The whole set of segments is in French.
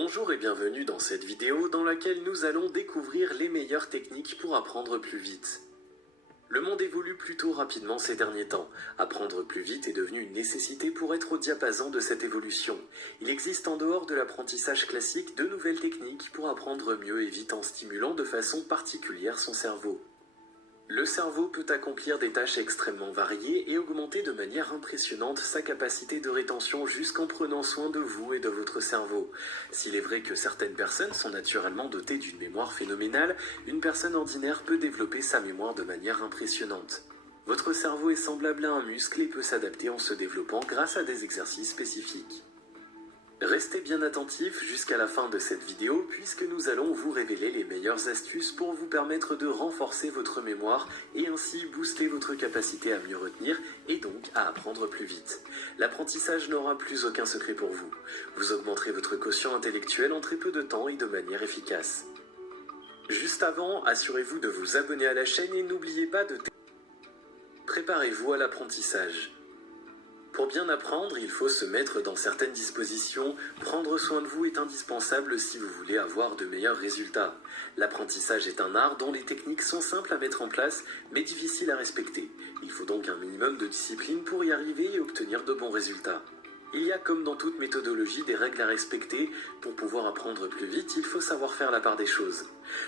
Bonjour et bienvenue dans cette vidéo dans laquelle nous allons découvrir les meilleures techniques pour apprendre plus vite. Le monde évolue plutôt rapidement ces derniers temps. Apprendre plus vite est devenu une nécessité pour être au diapason de cette évolution. Il existe en dehors de l'apprentissage classique de nouvelles techniques pour apprendre mieux et vite en stimulant de façon particulière son cerveau. Le cerveau peut accomplir des tâches extrêmement variées et augmenter de manière impressionnante sa capacité de rétention jusqu'en prenant soin de vous et de votre cerveau. S'il est vrai que certaines personnes sont naturellement dotées d'une mémoire phénoménale, une personne ordinaire peut développer sa mémoire de manière impressionnante. Votre cerveau est semblable à un muscle et peut s'adapter en se développant grâce à des exercices spécifiques. Restez bien attentifs jusqu'à la fin de cette vidéo puisque nous allons vous révéler les meilleures astuces pour vous permettre de renforcer votre mémoire et ainsi booster votre capacité à mieux retenir et donc à apprendre plus vite. L'apprentissage n'aura plus aucun secret pour vous. Vous augmenterez votre quotient intellectuel en très peu de temps et de manière efficace. Juste avant, assurez-vous de vous abonner à la chaîne et n'oubliez pas de préparez-vous à l'apprentissage. Pour bien apprendre, il faut se mettre dans certaines dispositions. Prendre soin de vous est indispensable si vous voulez avoir de meilleurs résultats. L'apprentissage est un art dont les techniques sont simples à mettre en place, mais difficiles à respecter. Il faut donc un minimum de discipline pour y arriver et obtenir de bons résultats. Il y a comme dans toute méthodologie des règles à respecter. Pour pouvoir apprendre plus vite, il faut savoir faire la part des choses.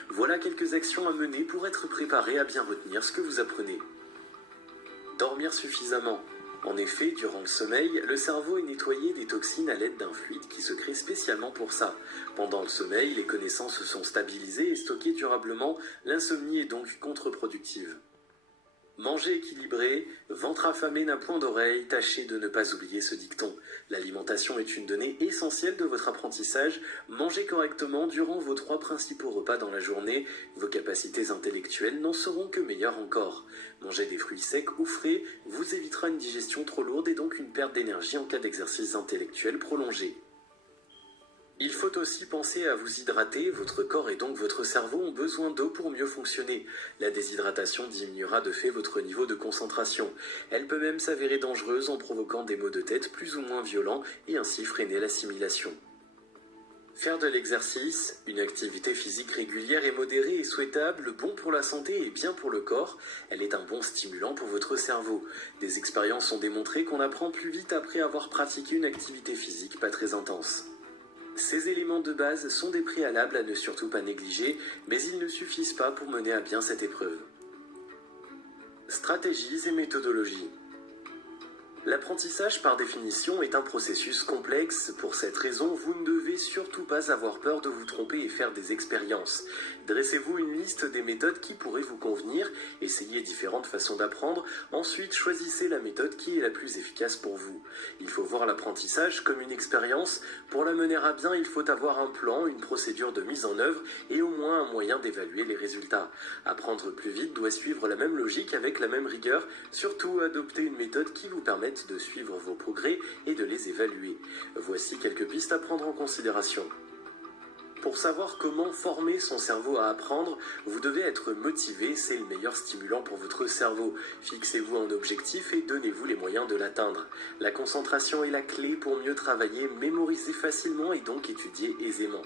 Voilà quelques actions à mener pour être préparé à bien retenir ce que vous apprenez. Dormir suffisamment. En effet, durant le sommeil, le cerveau est nettoyé des toxines à l'aide d'un fluide qui se crée spécialement pour ça. Pendant le sommeil, les connaissances sont stabilisées et stockées durablement, l'insomnie est donc contre-productive. Manger équilibré, ventre affamé n'a point d'oreille, tâchez de ne pas oublier ce dicton. L'alimentation est une donnée essentielle de votre apprentissage. Mangez correctement durant vos 3 principaux repas dans la journée. Vos capacités intellectuelles n'en seront que meilleures encore. Manger des fruits secs ou frais vous évitera une digestion trop lourde et donc une perte d'énergie en cas d'exercice intellectuel prolongé. Il faut aussi penser à vous hydrater, votre corps et donc votre cerveau ont besoin d'eau pour mieux fonctionner. La déshydratation diminuera de fait votre niveau de concentration. Elle peut même s'avérer dangereuse en provoquant des maux de tête plus ou moins violents et ainsi freiner l'assimilation. Faire de l'exercice, une activité physique régulière et modérée est souhaitable, bon pour la santé et bien pour le corps. Elle est un bon stimulant pour votre cerveau. Des expériences ont démontré qu'on apprend plus vite après avoir pratiqué une activité physique pas très intense. Ces éléments de base sont des préalables à ne surtout pas négliger, mais ils ne suffisent pas pour mener à bien cette épreuve. Stratégies et méthodologies. L'apprentissage par définition est un processus complexe. Pour cette raison, vous ne devez surtout pas avoir peur de vous tromper et faire des expériences. Dressez-vous une liste des méthodes qui pourraient vous convenir, essayez différentes façons d'apprendre, ensuite choisissez la méthode qui est la plus efficace pour vous. Il faut voir l'apprentissage comme une expérience. Pour la mener à bien, il faut avoir un plan, une procédure de mise en œuvre et au moins un moyen d'évaluer les résultats. Apprendre plus vite doit suivre la même logique avec la même rigueur, surtout adopter une méthode qui vous permette de suivre vos progrès et de les évaluer. Voici quelques pistes à prendre en considération. Pour savoir comment former son cerveau à apprendre, vous devez être motivé, c'est le meilleur stimulant pour votre cerveau. Fixez-vous un objectif et donnez-vous les moyens de l'atteindre. La concentration est la clé pour mieux travailler, mémoriser facilement et donc étudier aisément.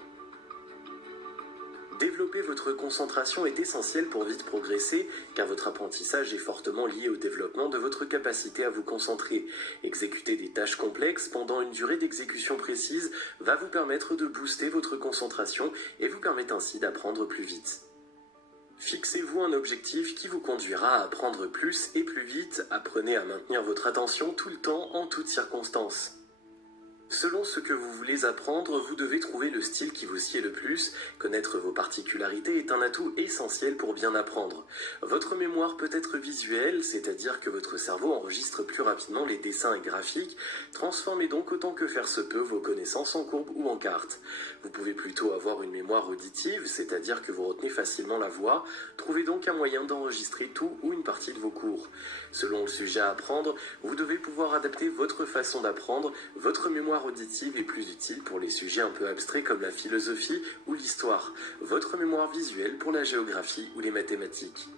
Développer votre concentration est essentiel pour vite progresser, car votre apprentissage est fortement lié au développement de votre capacité à vous concentrer. Exécuter des tâches complexes pendant une durée d'exécution précise va vous permettre de booster votre concentration et vous permet ainsi d'apprendre plus vite. Fixez-vous un objectif qui vous conduira à apprendre plus et plus vite. Apprenez à maintenir votre attention tout le temps, en toutes circonstances. Selon ce que vous voulez apprendre, vous devez trouver le style qui vous sied le plus. Connaître vos particularités est un atout essentiel pour bien apprendre. Votre mémoire peut être visuelle, c'est-à-dire que votre cerveau enregistre plus rapidement les dessins et graphiques. Transformez donc autant que faire se peut vos connaissances en courbes ou en cartes. Vous pouvez plutôt avoir une mémoire auditive, c'est-à-dire que vous retenez facilement la voix. Trouvez donc un moyen d'enregistrer tout ou une partie de vos cours. Selon le sujet à apprendre, vous devez pouvoir adapter votre façon d'apprendre. Votre mémoire auditive est plus utile pour les sujets un peu abstraits comme la philosophie ou l'histoire. Votre mémoire visuelle pour la géographie ou les mathématiques.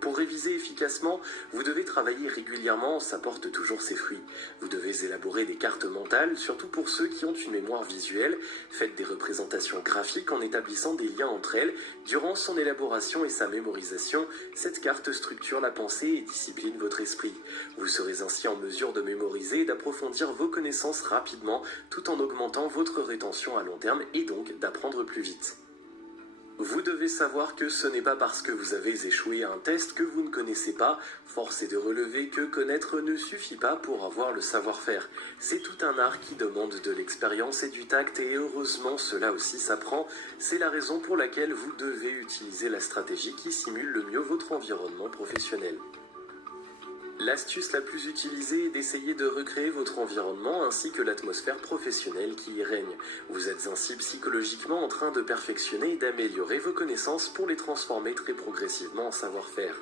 Pour réviser efficacement, vous devez travailler régulièrement, ça porte toujours ses fruits. Vous devez élaborer des cartes mentales, surtout pour ceux qui ont une mémoire visuelle. Faites des représentations graphiques en établissant des liens entre elles. Durant son élaboration et sa mémorisation, cette carte structure la pensée et discipline votre esprit. Vous serez ainsi en mesure de mémoriser et d'approfondir vos connaissances rapidement, tout en augmentant votre rétention à long terme et donc d'apprendre plus vite. Vous devez savoir que ce n'est pas parce que vous avez échoué à un test que vous ne connaissez pas. Force est de relever que connaître ne suffit pas pour avoir le savoir-faire. C'est tout un art qui demande de l'expérience et du tact et heureusement cela aussi s'apprend. C'est la raison pour laquelle vous devez utiliser la stratégie qui simule le mieux votre environnement professionnel. L'astuce la plus utilisée est d'essayer de recréer votre environnement ainsi que l'atmosphère professionnelle qui y règne. Vous êtes ainsi psychologiquement en train de perfectionner et d'améliorer vos connaissances pour les transformer très progressivement en savoir-faire.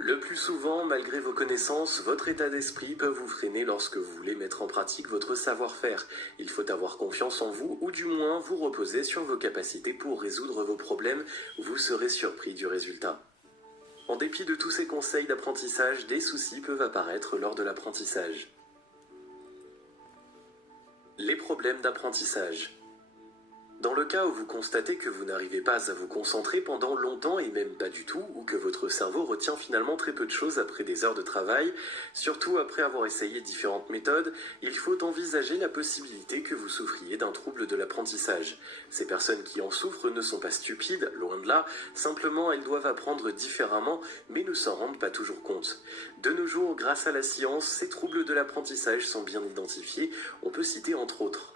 Le plus souvent, malgré vos connaissances, votre état d'esprit peut vous freiner lorsque vous voulez mettre en pratique votre savoir-faire. Il faut avoir confiance en vous ou du moins vous reposer sur vos capacités pour résoudre vos problèmes. Vous serez surpris du résultat. En dépit de tous ces conseils d'apprentissage, des soucis peuvent apparaître lors de l'apprentissage. Les problèmes d'apprentissage. Dans le cas où vous constatez que vous n'arrivez pas à vous concentrer pendant longtemps et même pas du tout, ou que votre cerveau retient finalement très peu de choses après des heures de travail, surtout après avoir essayé différentes méthodes, il faut envisager la possibilité que vous souffriez d'un trouble de l'apprentissage. Ces personnes qui en souffrent ne sont pas stupides, loin de là, simplement elles doivent apprendre différemment, mais ne s'en rendent pas toujours compte. De nos jours, grâce à la science, ces troubles de l'apprentissage sont bien identifiés, on peut citer entre autres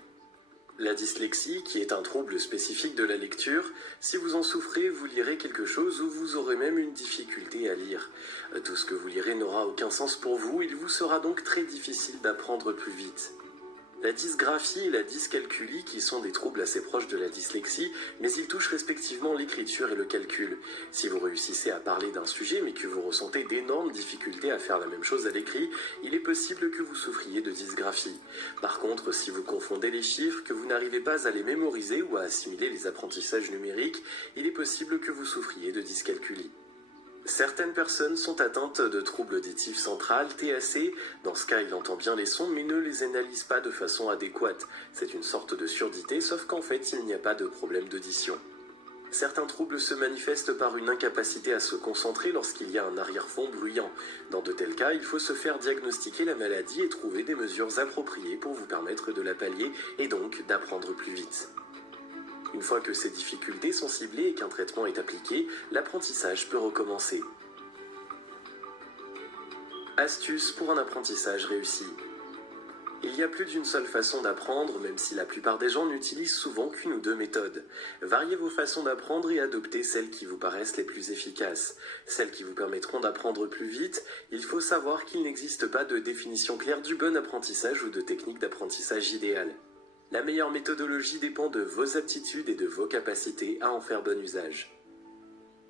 la dyslexie, qui est un trouble spécifique de la lecture. Si vous en souffrez, vous lirez quelque chose ou vous aurez même une difficulté à lire. Tout ce que vous lirez n'aura aucun sens pour vous, il vous sera donc très difficile d'apprendre plus vite. La dysgraphie et la dyscalculie, qui sont des troubles assez proches de la dyslexie, mais ils touchent respectivement l'écriture et le calcul. Si vous réussissez à parler d'un sujet mais que vous ressentez d'énormes difficultés à faire la même chose à l'écrit, il est possible que vous souffriez de dysgraphie. Par contre, si vous confondez les chiffres, que vous n'arrivez pas à les mémoriser ou à assimiler les apprentissages numériques, il est possible que vous souffriez de dyscalculie. Certaines personnes sont atteintes de troubles auditifs central, TAC. Dans ce cas, il entend bien les sons, mais ne les analyse pas de façon adéquate. C'est une sorte de surdité, sauf qu'en fait, il n'y a pas de problème d'audition. Certains troubles se manifestent par une incapacité à se concentrer lorsqu'il y a un arrière-fond bruyant. Dans de tels cas, il faut se faire diagnostiquer la maladie et trouver des mesures appropriées pour vous permettre de la pallier et donc d'apprendre plus vite. Une fois que ces difficultés sont ciblées et qu'un traitement est appliqué, l'apprentissage peut recommencer. Astuces pour un apprentissage réussi. Il y a plus d'une seule façon d'apprendre, même si la plupart des gens n'utilisent souvent qu'une ou deux méthodes. Variez vos façons d'apprendre et adoptez celles qui vous paraissent les plus efficaces. Celles qui vous permettront d'apprendre plus vite, il faut savoir qu'il n'existe pas de définition claire du bon apprentissage ou de technique d'apprentissage idéale. La meilleure méthodologie dépend de vos aptitudes et de vos capacités à en faire bon usage.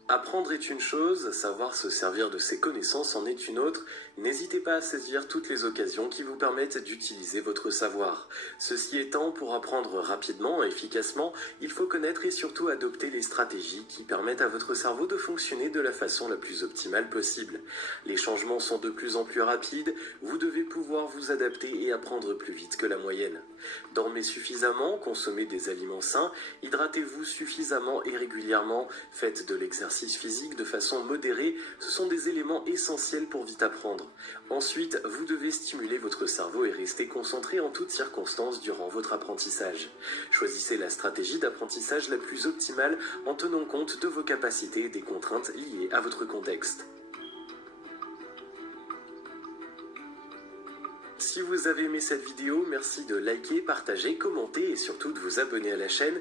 Apprendre est une chose, savoir se servir de ses connaissances en est une autre. N'hésitez pas à saisir toutes les occasions qui vous permettent d'utiliser votre savoir. Ceci étant, pour apprendre rapidement et efficacement, il faut connaître et surtout adopter les stratégies qui permettent à votre cerveau de fonctionner de la façon la plus optimale possible. Les changements sont de plus en plus rapides, vous devez pouvoir vous adapter et apprendre plus vite que la moyenne. Dormez suffisamment, consommez des aliments sains, hydratez-vous suffisamment et régulièrement, faites de l'exercice physique de façon modérée, ce sont des éléments essentiels pour vite apprendre. Ensuite, vous devez stimuler votre cerveau et rester concentré en toutes circonstances durant votre apprentissage. Choisissez la stratégie d'apprentissage la plus optimale en tenant compte de vos capacités et des contraintes liées à votre contexte. Si vous avez aimé cette vidéo, merci de liker, partager, commenter et surtout de vous abonner à la chaîne.